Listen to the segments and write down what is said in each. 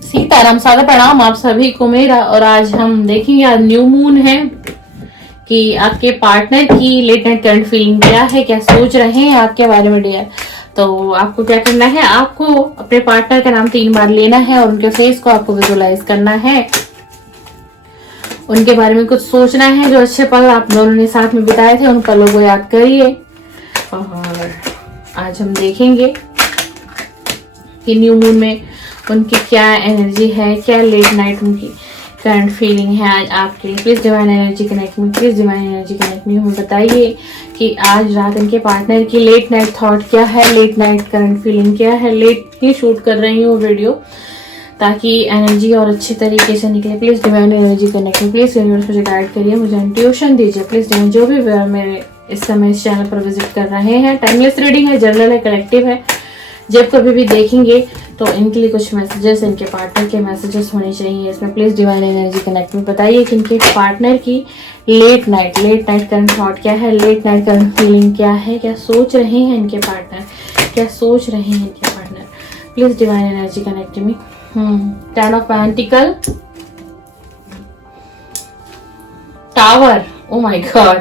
सीताराम, सादा प्रणाम आप सभी को मेरा। और आज हम देखेंगे, आज न्यू मून है, कि आपके पार्टनर की लेट नाइट करंट फीलिंग क्या है, क्या सोच रहे हैं आपके बारे में डियर। तो आपको क्या करना है, आपको अपने पार्टनर का नाम 3 बार लेना है और उनके फेस को आपको विजुअलाइज करना है। उनके बारे में कुछ सोचना है, जो अच्छे पल आप दोनों ने साथ में बिताए थे उन पलों को याद करिए। और आज हम देखेंगे कि न्यू मून में उनकी क्या एनर्जी है, क्या लेट नाइट उनकी करंट फीलिंग है आज आपके लिए। प्लीज डिवाइन एनर्जी कनेक्ट में, प्लीज डिवाइन एनर्जी कनेक्ट में हमें बताइए कि आज रात इनके पार्टनर की लेट नाइट थॉट क्या है, लेट नाइट करंट फीलिंग क्या है। लेट ही शूट कर रही हूँ वीडियो ताकि एनर्जी और अच्छे तरीके से निकले। प्लीज डिवाइन एनर्जी कनेक्ट में, प्लीज यूनिवर्स मुझे गाइड करिए, मुझे इंट्यूशन दीजिए। प्लीज डिवाइन, जो भी मेरे इस समय इस चैनल पर विजिट कर रहे हैं, टाइमलेस रीडिंग है, जनरल है, कलेक्टिव है, जब कभी भी देखेंगे तो इनके लिए कुछ मैसेजेस, इनके पार्टनर के मैसेजेस होने चाहिए इसमें। प्लीज डिवाइन एनर्जी कनेक्ट में बताइए कि इनके पार्टनर की लेट नाइट करंट थॉट क्या है, लेट नाइट करंट फीलिंग क्या है, क्या सोच रहे हैं इनके पार्टनर, क्या सोच रहे हैं इनके partner. Please divine energy connect में। 10 of pentacle, tower, oh my God,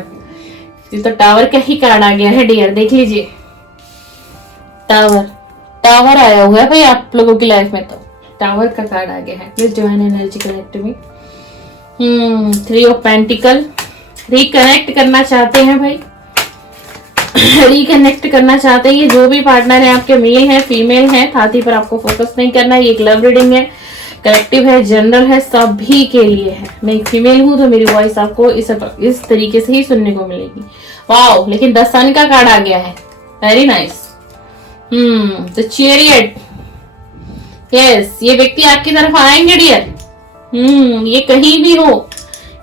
ये तो टावर का ही कार्ड आ गया है डियर, देख लीजिए। टावर आया हुआ है भाई आप लोगों की लाइफ में, तो टावर का कार्ड आ गया है। प्लीज डिवाइन एनर्जी कनेक्ट में। 3 ऑफ पेंटिकल, रिकनेक्ट करना चाहते हैं भाई, रिकनेक्ट करना चाहते हैं। ये जो भी पार्टनर है आपके, मेल है, फीमेल है, साथी पर आपको फोकस नहीं करना है। ये एक लव रीडिंग है, कलेक्टिव है, जनरल है, सभी के लिए है। मैं एक फीमेल हूं तो मेरी वॉइस आपको इस तरीके से ही सुनने को मिलेगी। वाओ, लेकिन 10 सन का कार्ड आ गया है, very nice. The chariot, yes, ये व्यक्ति आपकी तरफ आएंगे डियर। ये कहीं भी हो,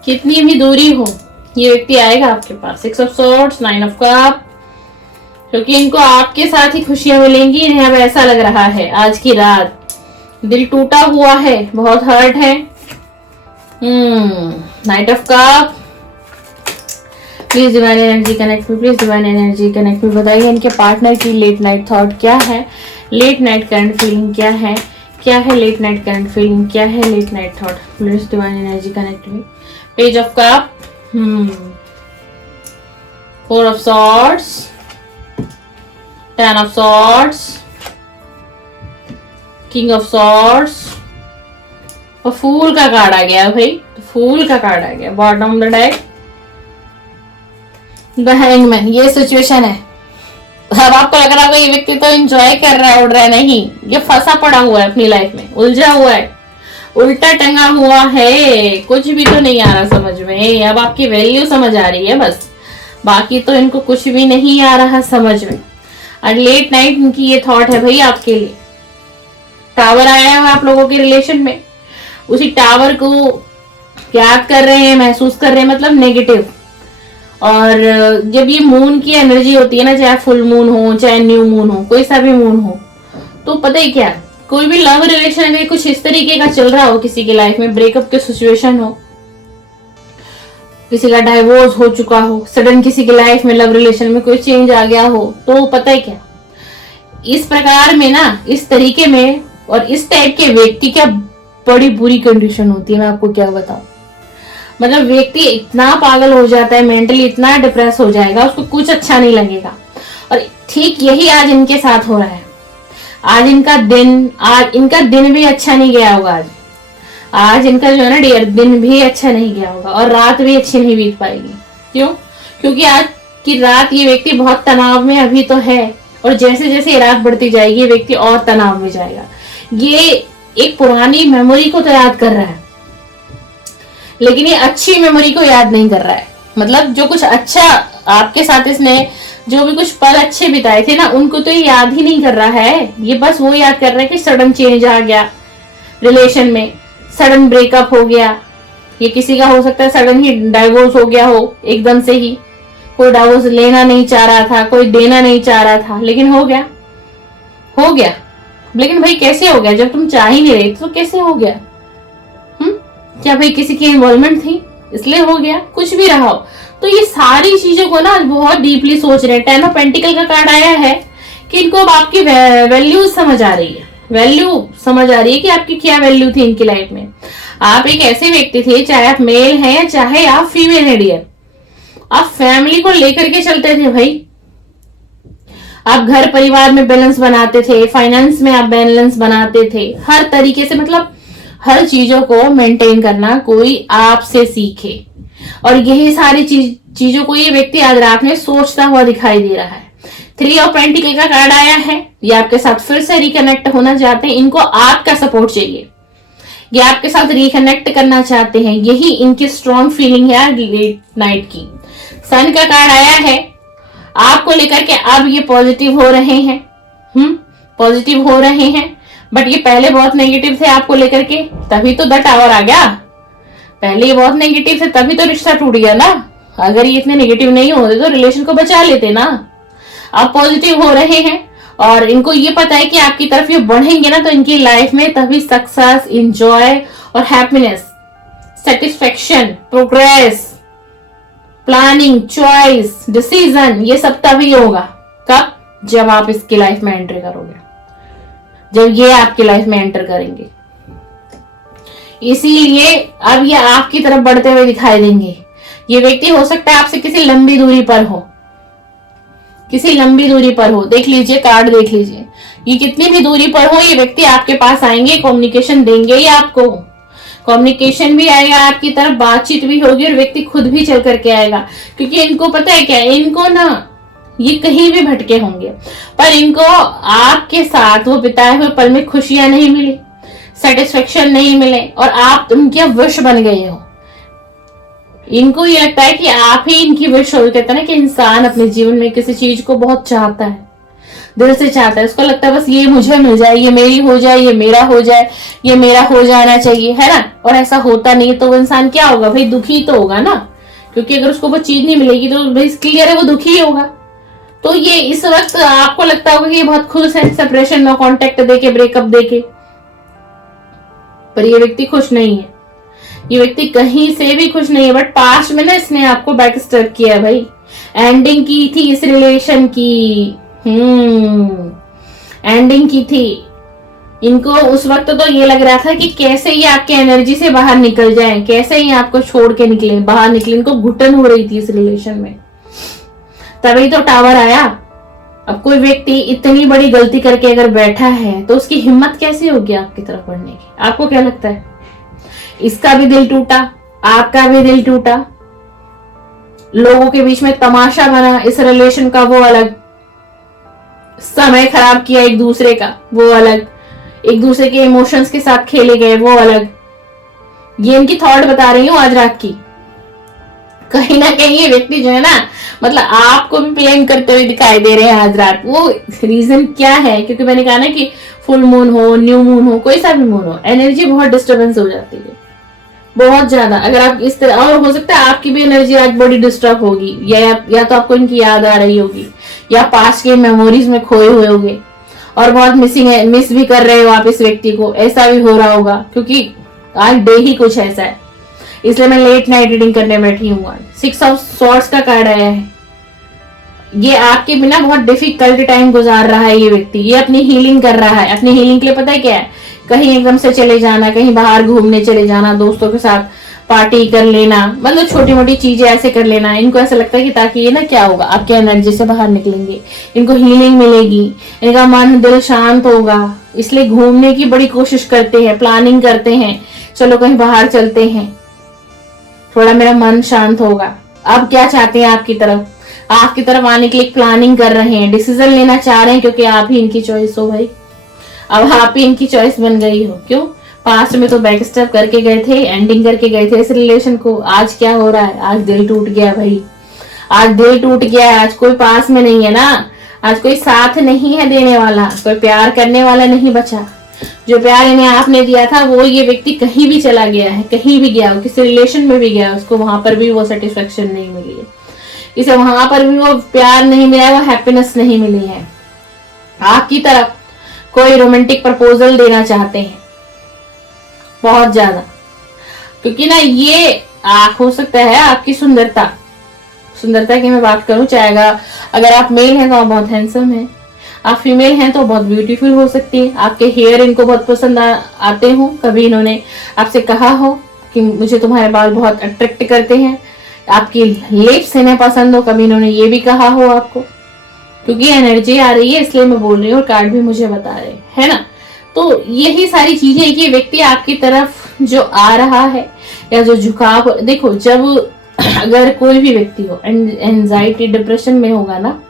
कितनी भी दूरी हो, ये व्यक्ति आएगा आपके पास। 6 ऑफ सॉर्ड्स, 9 ऑफ कप, क्योंकि इनको आपके साथ ही खुशियां मिलेंगी। इन्हें अब ऐसा लग रहा है आज की रात दिल टूटा हुआ है, बहुत हर्ट है। Night of cup, please divine energy connect में, प्लीज डिवाइन एनर्जी कनेक्ट में बताइए इनके पार्टनर की लेट नाइट थॉट क्या है, लेट नाइट करंट फीलिंग क्या है, क्या है लेट नाइट करंट फीलिंग, क्या है late night thought. Please divine energy connect में। Page of cup, 4 of swords, 10 of swords, king of swords, और फूल का कार्ड आ गया भाई, फूल का कार्ड आ गया bottom of the deck. The hangman, ये सिचुएशन है। अब आपको लग रहा होगा ये व्यक्ति तो एंजॉय कर रहा है, उड़ रहा है, नहीं, ये फंसा पड़ा हुआ है अपनी लाइफ में, उलझा हुआ है, उल्टा टंगा हुआ है, कुछ भी तो नहीं आ रहा समझ में। अब आपकी वैल्यू समझ आ रही है बस, बाकी तो इनको कुछ भी नहीं आ रहा समझ में। और लेट नाइट इनकी ये थॉट है भाई आपके लिए। टावर आया है आप लोगों के रिलेशन में, उसी टावर को याद कर रहे हैं, महसूस कर रहे हैं, मतलब नेगेटिव। और जब ये मून की एनर्जी होती है ना, चाहे फुल मून हो, चाहे न्यू मून हो, कोई सा भी मून हो, तो पता ही क्या, कोई भी लव रिलेशन में कुछ इस तरीके का चल रहा हो, किसी की लाइफ में ब्रेकअप की सिचुएशन हो, किसी का डाइवोर्स हो चुका हो, सडन किसी की लाइफ में लव रिलेशन में कोई चेंज आ गया हो, तो पता है क्या, इस प्रकार में ना, इस तरीके में और इस टाइप के व्यक्ति क्या बड़ी बुरी कंडीशन होती है, मैं आपको क्या बताऊं। मतलब व्यक्ति इतना पागल हो जाता है, मेंटली इतना डिप्रेस हो जाएगा, उसको कुछ अच्छा नहीं लगेगा। और ठीक यही आज इनके साथ हो रहा है। आज इनका दिन भी अच्छा नहीं गया होगा। आज इनका जो है ना डियर, दिन भी अच्छा नहीं गया होगा और रात भी अच्छी नहीं बीत पाएगी। क्यों? क्योंकि आज की रात ये व्यक्ति बहुत तनाव में अभी तो है, और जैसे जैसे रात बढ़ती जाएगी ये व्यक्ति और तनाव में जाएगा। ये एक पुरानी मेमोरी को तो याद कर रहा है, लेकिन ये अच्छी मेमोरी को याद नहीं कर रहा है। मतलब जो कुछ अच्छा आपके साथ इसने, जो भी कुछ पल अच्छे बिताए थे ना, उनको तो ये याद ही नहीं कर रहा है। ये बस वो याद कर रहा है कि सडन चेंज आ गया रिलेशन में, सडन ब्रेकअप हो गया। ये किसी का हो सकता है सडन ही डाइवोर्स हो गया हो, एकदम से ही। कोई डाइवोर्स लेना नहीं चाह रहा था, कोई देना नहीं चाह रहा था, लेकिन हो गया। लेकिन भाई कैसे हो गया? जब तुम चाह ही नहीं रही तो कैसे हो गया? क्या भाई किसी की इन्वॉल्वमेंट थी इसलिए हो गया? कुछ भी रहा हो। तो ये सारी चीजों को ना बहुत डीपली सोच रहे हैं। 10 ऑफ पेंटिकल का कार्ड आया है कि इनको अब आपकी वैल्यूज समझ आ रही है। वैल्यू समझ आ रही है कि आपकी क्या वैल्यू थी इनकी लाइफ में। आप एक ऐसे व्यक्ति थे, चाहे आप मेल हैं या चाहे आप फीमेल हैं डियर, आप फैमिली को लेकर के चलते थे भाई। आप घर परिवार में बैलेंस बनाते थे, फाइनेंस में आप बैलेंस बनाते थे, हर तरीके से मतलब हर चीजों को मेंटेन करना कोई आपसे सीखे। और यही सारी चीजों को ये व्यक्ति आज रात में सोचता हुआ दिखाई दे रहा है। 3 ऑफ पेंटिकल का कार्ड आया है, ये आपके साथ फिर से रिकनेक्ट होना चाहते हैं, इनको आपका सपोर्ट चाहिए, ये आपके साथ रिकनेक्ट करना चाहते हैं, यही इनकी स्ट्रॉन्ग फीलिंग है लेट नाइट की। सन का कार्ड आया है, आपको लेकर के अब ये पॉजिटिव हो रहे हैं, पॉजिटिव हो रहे हैं, बट ये पहले बहुत नेगेटिव थे आपको लेकर के, तभी तो द टावर आ गया। पहले ये बहुत नेगेटिव थे तभी तो रिश्ता टूट गया ना। अगर ये इतने नेगेटिव नहीं होते तो रिलेशन को बचा लेते ना। आप पॉजिटिव हो रहे हैं और इनको ये पता है कि आपकी तरफ ये बढ़ेंगे ना तो इनकी लाइफ में तभी सक्सेस, इंजॉय और happiness, satisfaction, progress, planning, choice, decision, ये सब तभी होगा। कब? जब आप इसकी लाइफ में एंटर करोगे, जब ये आपकी लाइफ में एंटर करेंगे। इसीलिए अब ये आपकी तरफ बढ़ते हुए दिखाई देंगे। ये व्यक्ति हो सकता है आपसे किसी लंबी दूरी पर हो, किसी लंबी दूरी पर हो। देख लीजिए कार्ड, देख लीजिए, ये कितनी भी दूरी पर हो ये व्यक्ति आपके पास आएंगे, कम्युनिकेशन देंगे ही आपको, कम्युनिकेशन भी आएगा आपकी तरफ, बातचीत भी होगी और व्यक्ति खुद भी चल करके आएगा। क्योंकि इनको पता है क्या, इनको ना ये कहीं भी भटके होंगे पर इनको आपके साथ वो बिताए हुए पल में खुशियां नहीं मिली, सेटिस्फेक्शन नहीं मिले और आप उनके विश बन गए हो। इनको ये लगता है कि आप ही इनकी विश हो। कहते हैं ना कि इंसान अपने जीवन में किसी चीज को बहुत चाहता है, दिल से चाहता है, उसको लगता है बस ये मुझे मिल जाए, ये मेरी हो जाए, ये मेरा हो जाए, ये मेरा हो जाना चाहिए, है ना। और ऐसा होता नहीं तो वो इंसान क्या होगा भाई, दुखी तो होगा ना। क्योंकि अगर उसको वो चीज नहीं मिलेगी तो भाई क्लियर है वो दुखी होगा। तो ये इस वक्त आपको लगता होगा कि ये बहुत खुश है सेपरेशन में, कॉन्टेक्ट देके, ब्रेकअप देके, पर ये व्यक्ति खुश नहीं है। ये व्यक्ति कहीं से भी खुश नहीं है। बट पास्ट में ना इसने आपको बैक स्टेप किया भाई, एंडिंग की थी इस रिलेशन की, एंडिंग की थी। इनको उस वक्त तो ये लग रहा था कि कैसे ये आपके एनर्जी से बाहर निकल जाए, कैसे ये आपको छोड़ के निकले, बाहर निकले। इनको घुटन हो रही थी इस रिलेशन में, तभी तो टावर आया। अब कोई व्यक्ति इतनी बड़ी गलती करके अगर बैठा है तो उसकी हिम्मत कैसे होगी आपकी तरफ बढ़ने की? आपको क्या लगता है? इसका भी दिल टूटा, आपका भी दिल टूटा, लोगों के बीच में तमाशा बना इस रिलेशन का, वो अलग, समय खराब किया एक दूसरे का, वो अलग, एक दूसरे के इमोशंस के साथ खेले गए, वो अलग। ये इनकी थॉट बता रही हूं आज रात की। कहीं ना कहीं ये व्यक्ति जो है ना, मतलब आपको भी ब्लेम करते हुए दिखाई दे रहे हैं आज रात। वो रीजन क्या है? क्योंकि मैंने कहा ना कि फुल मून हो, न्यू मून हो, कोई सा भी मून हो, एनर्जी बहुत डिस्टर्बेंस हो जाती है, बहुत ज्यादा। अगर आप इस तरह, और हो सकता है आपकी भी एनर्जी आज बड़ी डिस्टर्ब होगी, या तो आपको इनकी याद आ रही होगी, या पास्ट के मेमोरीज में खोए हुए होंगे और बहुत मिसिंग है, मिस भी कर रहे हो आप इस व्यक्ति को, ऐसा भी हो रहा होगा। क्योंकि आज डे ही कुछ ऐसा है, इसलिए मैं लेट नाइट रीडिंग करने बैठी हूँ। 6 ऑफ सॉर्ड्स का कार्ड आया है। ये आपके बिना बहुत डिफिकल्ट टाइम गुजार रहा है ये व्यक्ति, ये अपनी हीलिंग कर रहा है। अपनी हीलिंग के लिए पता है क्या है? कहीं एकदम से चले जाना, कहीं बाहर घूमने चले जाना, दोस्तों के साथ पार्टी कर लेना, मतलब छोटी मोटी चीजें ऐसे कर लेना। इनको ऐसा लगता है कि ताकि ये ना क्या होगा, आपके एनर्जी से बाहर निकलेंगे, इनको हीलिंग मिलेगी, इनका मन दिल शांत होगा, इसलिए घूमने की बड़ी कोशिश करते हैं, प्लानिंग करते हैं, चलो कहीं बाहर चलते हैं, थोड़ा मेरा मन शांत होगा। अब क्या चाहते हैं आपकी तरफ? आपकी तरफ आने के लिए प्लानिंग कर रहे हैं, डिसीजन लेना चाह रहे हैं, क्योंकि आप ही इनकी चॉइस हो भाई। अब आप ही इनकी चॉइस बन गई हो। क्यों? पास्ट में तो बैक स्टेप करके गए थे, एंडिंग करके गए थे इस रिलेशन को। आज क्या हो रहा है? आज दिल टूट गया भाई, आज दिल टूट गया है। आज कोई पास में नहीं है ना, आज कोई साथ नहीं है देने वाला, कोई प्यार करने वाला नहीं बचा। जो प्यार इन्हें आपने दिया था वो ये व्यक्ति कहीं भी चला गया है, कहीं भी गया हो, किसी रिलेशन में भी गया, उसको वहां पर भी वो सेटिस्फेक्शन नहीं मिली है, इसे वहां पर भी वो प्यार नहीं मिला है, वो हैप्पीनेस नहीं मिली है। आपकी तरफ कोई रोमांटिक प्रपोजल देना चाहते हैं बहुत ज्यादा, क्योंकि ना ये हो सकता है आपकी सुंदरता की मैं बात करूं, चाहे अगर आप मेल हैं तो आप बहुत हैंडसम हैं, आप फीमेल हैं तो बहुत ब्यूटीफुल हो सकती हैं, आपके हेयर इनको बहुत पसंद आते हो, कभी इन्होंने आपसे कहा हो कि मुझे तुम्हारे बाल बहुत अट्रैक्ट करते हैं, आपकी लिप्स इन्हें पसंद हो, कभी इन्होंने ये भी कहा हो आपको, क्योंकि एनर्जी आ रही है इसलिए मैं बोल रही हूँ और कार्ड भी मुझे बता रहे है ना। तो यही सारी चीजें कि व्यक्ति आपकी तरफ जो आ रहा है या जो झुकाव, देखो जब अगर कोई भी व्यक्ति हो एंजाइटी डिप्रेशन में होगा ना,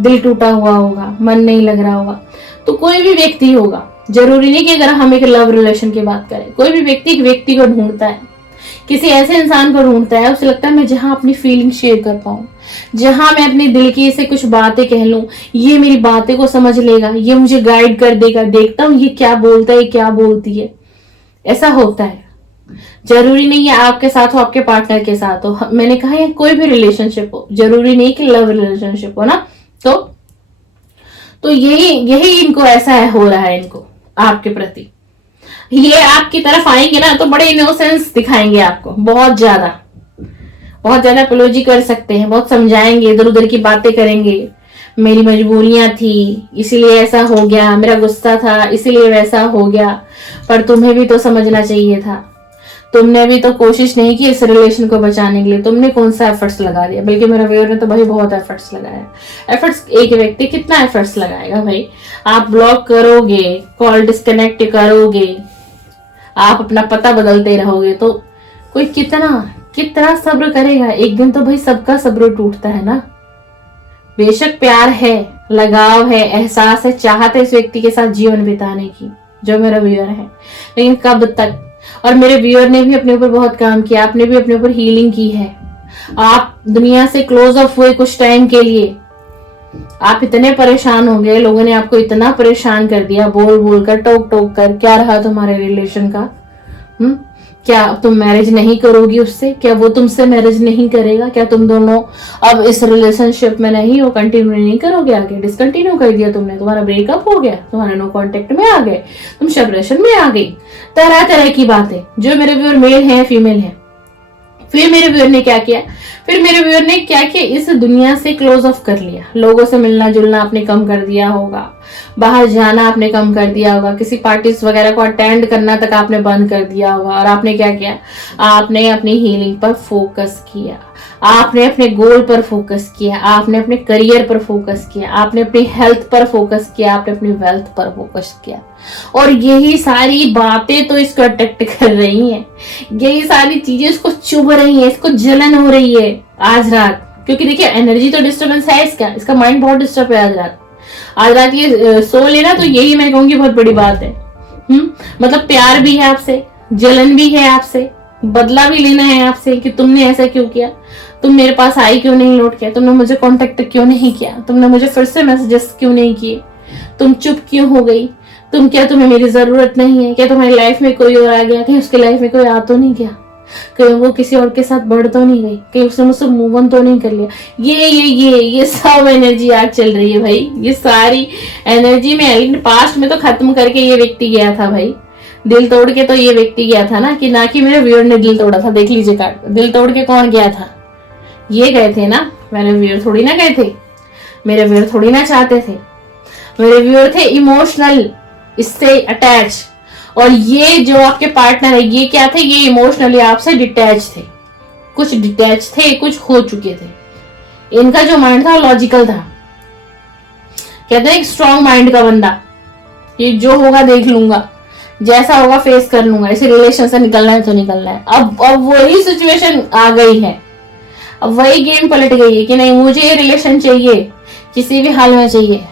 दिल टूटा हुआ होगा, मन नहीं लग रहा होगा, तो कोई भी व्यक्ति होगा, जरूरी नहीं कि अगर हम एक लव रिलेशन की बात करें, कोई भी व्यक्ति एक व्यक्ति को ढूंढता है, किसी ऐसे इंसान को ढूंढता है, उसे लगता है मैं जहां अपनी फीलिंग शेयर कर पाऊं, जहां मैं अपने दिल की से कुछ बातें कह लूं, ये मेरी बातें को समझ लेगा, ये मुझे गाइड कर देगा, देखता हूं ये क्या बोलता है, क्या बोलती है। ऐसा होता है, जरूरी नहीं है आपके साथ हो, आपके पार्टनर के साथ हो, मैंने कहा है कोई भी रिलेशनशिप हो, जरूरी नहीं कि लव रिलेशनशिप हो ना। तो यही इनको ऐसा है, हो रहा है इनको आपके प्रति। ये आपकी तरफ आएंगे ना तो बड़े इनोसेंस दिखाएंगे आपको, बहुत ज्यादा अपोलॉजी कर सकते हैं, बहुत समझाएंगे, इधर उधर की बातें करेंगे, मेरी मजबूरियां थी इसीलिए ऐसा हो गया, मेरा गुस्सा था इसीलिए वैसा हो गया, पर तुम्हें भी तो समझना चाहिए था, तुमने भी तो कोशिश नहीं की इस रिलेशन को बचाने के लिए, तुमने कौन सा एफर्ट्स लगा दिया। बल्कि मेरा व्यूअर ने तो भाई बहुत एफर्ट्स लगाया। एफर्ट्स, एक व्यक्ति कितना एफर्ट्स लगाएगा भाई। आप ब्लॉक करोगे, कॉल डिस्कनेक्ट करोगे, आप अपना पता बदलते रहोगे, तो कोई कितना सब्र करेगा। एक दिन तो भाई सबका सब्र टूटता है ना। बेशक प्यार है, लगाव है, एहसास है, चाहत है इस व्यक्ति के साथ जीवन बिताने की, जो मेरा व्यूअर है, लेकिन कब तक। और मेरे व्यूअर ने भी अपने ऊपर बहुत काम किया, आपने भी अपने ऊपर हीलिंग की है, आप दुनिया से क्लोज ऑफ हुए कुछ टाइम के लिए, आप इतने परेशान हो गए, लोगों ने आपको इतना परेशान कर दिया, बोल बोल कर, टोक टोक कर। क्या रहा तुम्हारे रिलेशन का? क्या तुम मैरिज नहीं करोगी उससे? क्या वो तुमसे मैरिज नहीं करेगा? क्या तुम दोनों अब इस रिलेशनशिप में नहीं हो, कंटिन्यू नहीं करोगे आगे? डिसकंटिन्यू कर दिया तुमने, तुम्हारा ब्रेकअप हो गया, तुम्हारे नो कांटेक्ट में आ गए, तुम सेपरेशन में आ गई, तरह तरह की बातें। जो मेरे व्यूअर मेल है फीमेल है। फिर मेरे व्यूअर ने क्या किया? इस दुनिया से क्लोज ऑफ कर लिया, लोगों से मिलना जुलना आपने कम कर दिया होगा, बाहर जाना आपने कम कर दिया होगा, किसी पार्टीज वगैरह को अटेंड करना तक आपने बंद कर दिया होगा। और आपने क्या किया? आपने अपनी हीलिंग पर फोकस किया, आपने अपने गोल पर फोकस किया, आपने अपने करियर पर फोकस किया, आपने अपनी हेल्थ पर फोकस किया, आपने अपनी वेल्थ पर फोकस किया। और यही सारी बातें तो इसको अट्रैक्ट कर रही हैं, यही सारी चीजें इसको चुभ रही हैं, इसको जलन हो रही है आज रात। क्योंकि देखिए एनर्जी तो डिस्टर्बेंस है इसका माइंड बहुत डिस्टर्ब है आज रात ये सो लेना, तो यही मैं कहूंगी बहुत बड़ी बात है। मतलब प्यार भी है आपसे, जलन भी है आपसे, बदला भी लेना है आपसे कि तुमने ऐसा क्यों किया, तुम मेरे पास आई क्यों नहीं, लौट किया, तुमने मुझे कांटेक्ट क्यों नहीं किया, तुमने मुझे फिर से मैसेजेस क्यों नहीं किए, तुम चुप क्यों हो गई, तुम्हें मेरी जरूरत नहीं है, क्या तुम्हारी लाइफ में कोई और आ गया, कहीं उसकी लाइफ में कोई आ तो नहीं गया, कहीं वो किसी और के साथ बढ़ तो नहीं गई, कहीं उसने मुझसे मूव ऑन तो नहीं कर लिया। ये सब एनर्जी आज चल रही है भाई, ये सारी एनर्जी में। लेकिन पास्ट में तो खत्म करके ये व्यक्ति गया था भाई, दिल तोड़ के तो ये व्यक्ति गया था ना, कि ना कि मेरे व्यूअर ने दिल तोड़ा था। देख लीजिए कार्ड, दिल तोड़ के कौन गया था? ये गए थे ना, मेरे व्यूअर थोड़ी ना गए थे, मेरे व्यूअर थोड़ी ना चाहते थे, मेरे व्यूअर थे इमोशनल, इससे अटैच। और ये जो आपके पार्टनर है, ये क्या थे? ये इमोशनली आपसे डिटैच थे, कुछ डिटैच थे, कुछ हो चुके थे। इनका जो माइंड था लॉजिकल था, कहते हैं एक स्ट्रॉन्ग माइंड का बंदा, ये जो होगा देख लूंगा, जैसा होगा फेस कर लूंगा, इस रिलेशन से निकलना है तो निकलना है। अब वही सिचुएशन आ गई है, अब वही गेम पलट गई है कि नहीं, मुझे ये रिलेशन चाहिए, किसी भी हाल में चाहिए,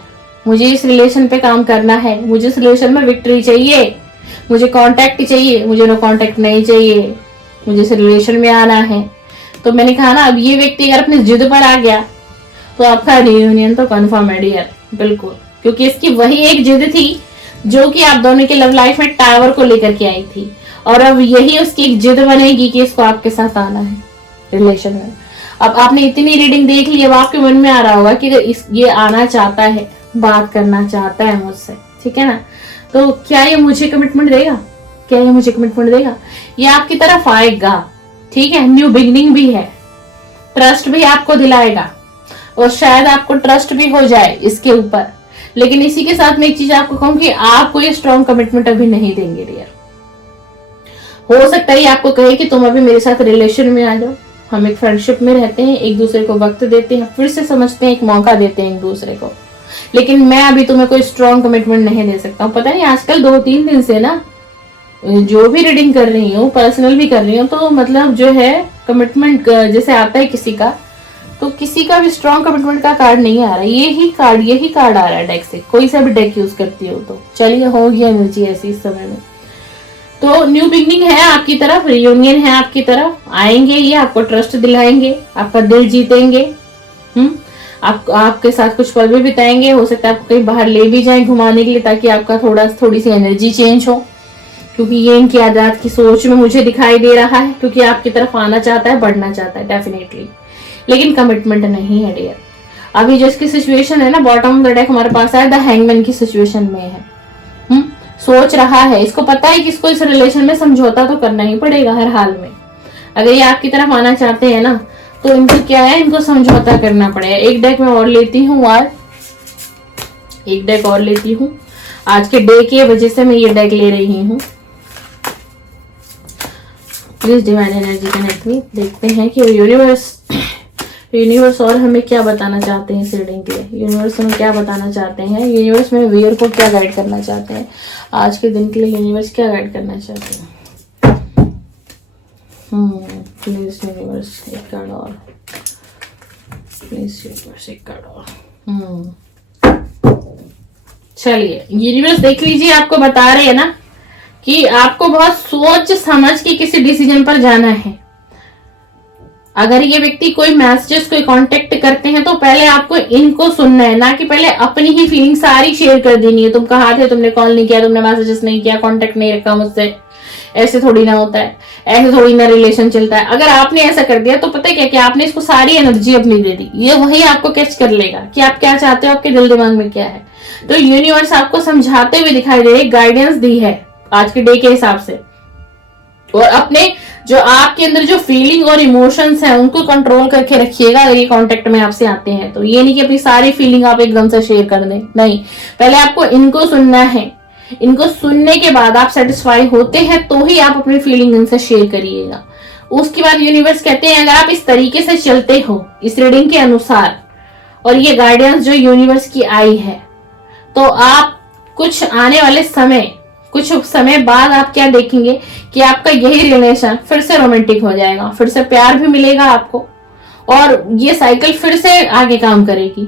मुझे इस रिलेशन पे काम करना है, मुझे इस रिलेशन में विक्ट्री चाहिए, मुझे कांटेक्ट चाहिए, मुझे नो कांटेक्ट नहीं चाहिए, मुझे इस रिलेशन में आना है। तो मैंने कहा ना, अब ये व्यक्ति अगर अपनी जिद पर आ गया तो आपका रियूनियन तो कन्फर्म है डियर, बिल्कुल। क्योंकि इसकी वही एक जिद थी जो कि आप दोनों के लव लाइफ में टावर को लेकर के आई थी, और अब यही उसकी एक जिद बनेगी कि इसको आपके साथ आना है रिलेशन में। अब आपने इतनी रीडिंग देख ली, अब आपके मन में आ रहा होगा कि ये आना चाहता है, बात करना चाहता है मुझसे, ठीक है ना। तो क्या ये मुझे कमिटमेंट देगा? क्या ये मुझे कमिटमेंट देगा? ये आपकी तरफ आएगा, ठीक है। न्यू बिगनिंग भी है, ट्रस्ट भी आपको दिलाएगा, और शायद आपको ट्रस्ट भी हो जाए इसके ऊपर। लेकिन इसी के साथ मैं एक चीज आपको कहूँ कि आप कोई स्ट्रॉन्ग कमिटमेंट अभी नहीं देंगे डियर। हो सकता है आपको कहे कि तुम अभी मेरे साथ रिलेशन में आ जाओ, हम एक फ्रेंडशिप में रहते हैं, एक दूसरे को वक्त देते हैं, फिर से समझते हैं, एक मौका देते हैं एक दूसरे को, लेकिन मैं अभी तुम्हें कोई स्ट्रॉन्ग कमिटमेंट नहीं दे सकता हूँ। पता नहीं आजकल 2-3 दिन से ना जो भी रीडिंग कर रही हूँ, पर्सनल भी कर रही हूँ, तो मतलब जो है कमिटमेंट जैसे आता है किसी का, तो किसी का भी स्ट्रॉन्ग कमिटमेंट का कार्ड नहीं आ रहा। यही कार्ड आ रहा है डेक से। कोई सा भी डेक यूज करती हो तो चलिए, होगी एनर्जी ऐसी इस समय में। तो न्यू बिगनिंग है आपकी तरफ, रियूनियन है आपकी तरफ, आएंगे ये, आपको ट्रस्ट दिलाएंगे, आपका दिल जीतेंगे, आपके साथ कुछ पल भी बिताएंगे। हो सकता है आपको कहीं बाहर ले भी जाएं घुमाने के लिए, ताकि आपका थोड़ी सी एनर्जी चेंज हो, क्योंकि ये इनकी आजाद की सोच में मुझे दिखाई दे रहा है, क्योंकि आपकी तरफ आना चाहता है, बढ़ना चाहता है डेफिनेटली, लेकिन कमिटमेंट नहीं है डियर। अभी जो इसकी सिचुएशन है ना, बॉटम ऑफ द डेक हमारे पास है, द हैंगमैन की सिचुएशन में है। सोच रहा है, इसको पता है कि इसको इस रिलेशन में समझौता तो करना ही पड़ेगा हर हाल में। अगर ये आपकी तरफ आना चाहते हैं ना, तो इनको क्या है, इनको समझौता करना पड़ेगा। एक डेक मैं और लेती हूँ, एक डेक और लेती हूँ। आज के डे की वजह से मैं ये डेक ले रही हूँ। प्लीज डिवाइन एनर्जी कनेक्ट में देखते हैं कि यूनिवर्स और हमें क्या बताना चाहते हैं इस रीडिंग के लिए। यूनिवर्स हमें क्या बताना चाहते हैं, यूनिवर्स में वीर को क्या गाइड करना चाहते हैं आज के दिन के लिए, यूनिवर्स क्या गाइड करना चाहते हैं। प्लीज यूनिवर्स एक कार्ड और, प्लीज यूनिवर्स एक कार्ड और। चलिए यूनिवर्स देख लीजिए, आपको बता रहे हैं ना कि आपको बहुत सोच समझ के किसी डिसीजन पर जाना है। अगर ये व्यक्ति कोई मैसेजेस कोई कांटेक्ट करते हैं, तो पहले आपको इनको सुनना है, ना कि पहले अपनी ही फीलिंग सारी शेयर कर देनी है। तुम कहाँ थे, तुमने कॉल नहीं किया, तुमने मैसेजेस नहीं किया, कांटेक्ट नहीं रखा मुझसे, ऐसे थोड़ी ना होता है, ऐसे थोड़ी ना रिलेशन चलता है। अगर आपने ऐसा कर दिया तो पता है क्या कि आपने इसको सारी एनर्जी अपनी दे दी, ये वही आपको कैच कर लेगा कि आप क्या चाहते हो, आपके दिल दिमाग में क्या है। तो यूनिवर्स आपको समझाते हुए दिखाई दे रही, गाइडेंस दी है आज के डे के हिसाब से। और अपने जो आपके अंदर जो फीलिंग और इमोशंस हैं उनको कंट्रोल करके रखिएगा। अगर ये कांटेक्ट में आपसे आते हैं तो ये नहीं कि अपनी सारी फीलिंग आप एकदम से शेयर कर दें, नहीं, पहले आपको इनको सुनना है। इनको सुनने के बाद आप सेटिस्फाई होते हैं तो ही आप अपनी फीलिंग इनसे शेयर करिएगा। उसके बाद यूनिवर्स कहते हैं अगर आप इस तरीके से चलते हो इस रीडिंग के अनुसार, और ये गाइडेंस जो यूनिवर्स की आई है, तो आप कुछ आने वाले समय, कुछ समय बाद आप क्या देखेंगे कि आपका यही रिलेशन फिर से रोमांटिक हो जाएगा, फिर से प्यार भी मिलेगा आपको, और ये साइकिल फिर से आगे काम करेगी,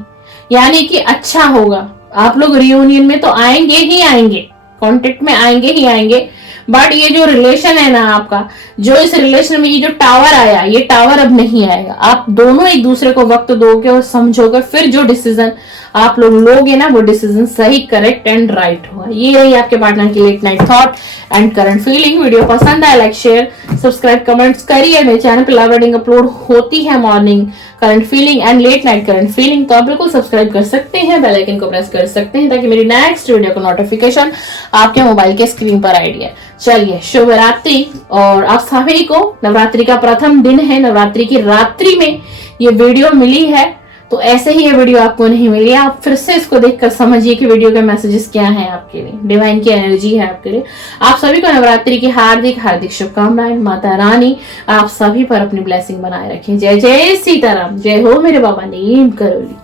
यानी कि अच्छा होगा। आप लोग रियूनियन में तो आएंगे ही आएंगे, कांटेक्ट में आएंगे ही आएंगे, बट ये जो रिलेशन है ना आपका, जो इस रिलेशन में ये जो टावर आया, ये टावर अब नहीं आएगा। आप दोनों एक दूसरे को वक्त दोगे और समझोगे, फिर जो डिसीजन आप लोग लोगे ना, वो डिसीजन सही, करेक्ट एंड राइट होगा। ये रही आपके पार्टनर की late night thought and current feeling. Video पसंद आए लाइक शेयर सब्सक्राइब कमेंट्स करिए। मेरे चैनल पर लव रीडिंग अपलोड होती है, morning current feeling and let night current feeling, तो आप बिल्कुल सब्सक्राइब कर सकते हैं, बेल आइकन को प्रेस कर सकते हैं, ताकि मेरी नेक्स्ट वीडियो का नोटिफिकेशन आपके मोबाइल के स्क्रीन पर आएगी। चलिए शुभ रात्रि, और आप सभी को नवरात्रि का प्रथम दिन है, नवरात्रि की रात्रि में ये वीडियो मिली है, तो ऐसे ही ये वीडियो आपको नहीं मिली। आप फिर से इसको देखकर समझिए कि वीडियो के मैसेजेस क्या हैं आपके लिए, डिवाइन की एनर्जी है आपके लिए। आप सभी को नवरात्रि की हार्दिक हार्दिक शुभकामनाएं। माता रानी आप सभी पर अपनी ब्लेसिंग बनाए रखें। जय जय सीताराम, जय हो मेरे बाबा नीम करोली।